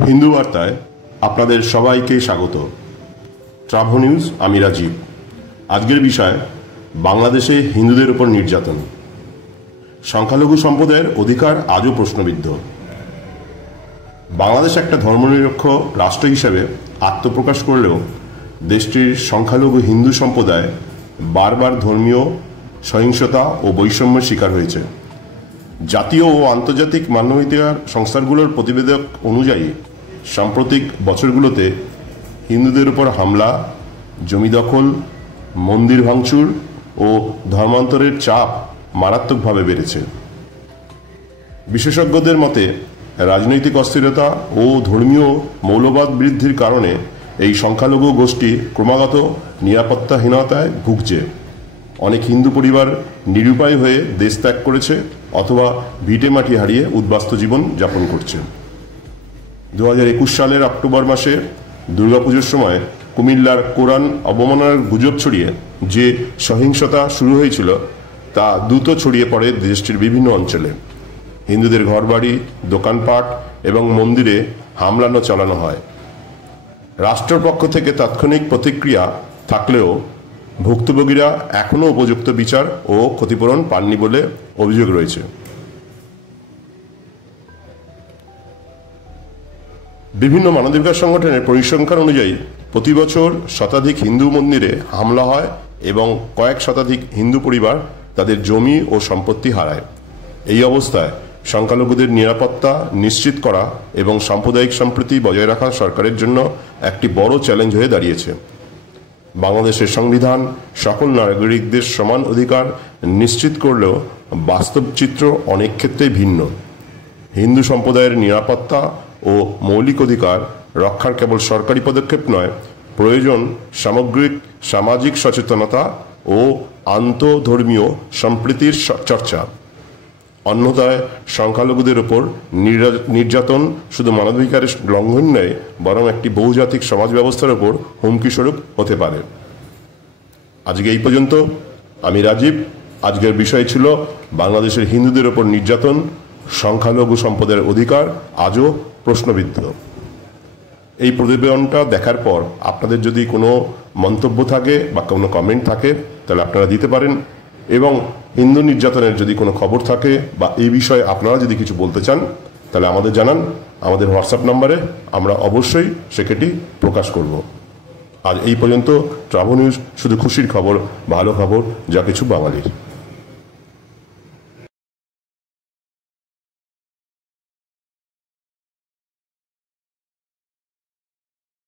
হিন্দু বার্তায় আপনাদের সবাইকে স্বাগত। ট্রাভো নিউজ, আমি রাজীব। আজকের বিষয় বাংলাদেশে হিন্দুদের উপর নির্যাতন। সংখ্যালঘু সম্প্রদায়ের অধিকার আজও প্রশ্নবিদ্ধ। বাংলাদেশ একটা ধর্মনিরপেক্ষ রাষ্ট্র হিসেবে আত্মপ্রকাশ করলেও দেশটির সংখ্যালঘু হিন্দু সম্প্রদায় বারবার ধর্মীয় সহিংসতা ও বৈষম্যের শিকার হয়েছে। জাতীয় ও আন্তর্জাতিক মানবাধিকার সংস্থাগুলোর প্রতিবেদক অনুযায়ী সাম্প্রতিক বছরগুলোতে হিন্দুদের উপর হামলা, জমি দখল, মন্দির ভাঙচুর ও ধর্মান্তরের চাপ মারাত্মকভাবে বেড়েছে। বিশেষজ্ঞদের মতে রাজনৈতিক অস্থিরতা ও ধর্মীয় মৌলবাদ বৃদ্ধির কারণে এই সংখ্যালঘু গোষ্ঠী ক্রমাগত নিরাপত্তাহীনতায় ভুগছে। অনেক হিন্দু পরিবার নিরুপায় হয়ে দেশ ত্যাগ করেছে অথবা ভিটেমাটি হারিয়ে উদ্বাস্তু জীবন যাপন করছে। 2021 সালের অক্টোবর মাসে দুর্গাপুজোর সময় কুমিল্লার কোরআন অবমাননার গুজব ছড়িয়ে যে সহিংসতা শুরু হয়েছিল তা দ্রুত ছড়িয়ে পড়ে দেশটির বিভিন্ন অঞ্চলে। হিন্দুদের ঘরবাড়ি, দোকানপাট এবং মন্দিরে হামলানো চালানো হয়। রাষ্ট্রের পক্ষ থেকে তাৎক্ষণিক প্রতিক্রিয়া থাকলেও ভুক্তভোগীরা এখনও উপযুক্ত বিচার ও ক্ষতিপূরণ পাননি বলে অভিযোগ রয়েছে। বিভিন্ন মানবাধিকার সংগঠনের পরিসংখ্যান অনুযায়ী প্রতি বছর শতাধিক হিন্দু মন্দিরে হামলা হয় এবং কয়েক শতাধিক হিন্দু পরিবার তাদের জমি ও সম্পত্তি হারায়। এই অবস্থায় সংখ্যালঘুদের নিরাপত্তা নিশ্চিত করা এবং সাম্প্রদায়িক সম্প্রীতি বজায় রাখা সরকারের জন্য একটি বড় চ্যালেঞ্জ হয়ে দাঁড়িয়েছে। বাংলাদেশের সংবিধান সকল নাগরিকদের সমান অধিকার নিশ্চিত করলেও বাস্তব চিত্র অনেক ক্ষেত্রে ভিন্ন। হিন্দু সম্প্রদায়ের নিরাপত্তা ও মৌলিক অধিকার রক্ষার কেবল সরকারি পদক্ষেপ নয়, প্রয়োজন সামগ্রিক সামাজিক সচেতনতা ও আন্তঃধর্মীয় সম্প্রীতির চর্চা। অন্যথায় সংখ্যালঘুদের ওপর নির্যাতন শুধু মানবাধিকারের লঙ্ঘন নয়, বরং একটি বহুজাতিক সমাজ ব্যবস্থার ওপর হুমকিস্বরূপ হতে পারে। আজকে এই পর্যন্ত। আমি রাজীব। আজকের বিষয় ছিল বাংলাদেশের হিন্দুদের ওপর নির্যাতন, সংখ্যালঘু সম্প্রদায়ের অধিকার আজও প্রশ্নবিদ্ধ। এই প্রতিবেদনটা দেখার পর আপনাদের যদি কোনো মন্তব্য থাকে বা কোনো কমেন্ট থাকে তাহলে আপনারা দিতে পারেন, এবং হিন্দু নির্যাতনের যদি কোনো খবর থাকে বা এই বিষয়ে আপনারা যদি কিছু বলতে চান তাহলে আমাদের জানান। আমাদের হোয়াটসঅ্যাপ নাম্বারে আমরা অবশ্যই সেটি প্রকাশ করব। আজ এই পর্যন্ত। ট্রাভো নিউজ, শুধু খুশির খবর, ভালো খবর, যা কিছু বাঙালির।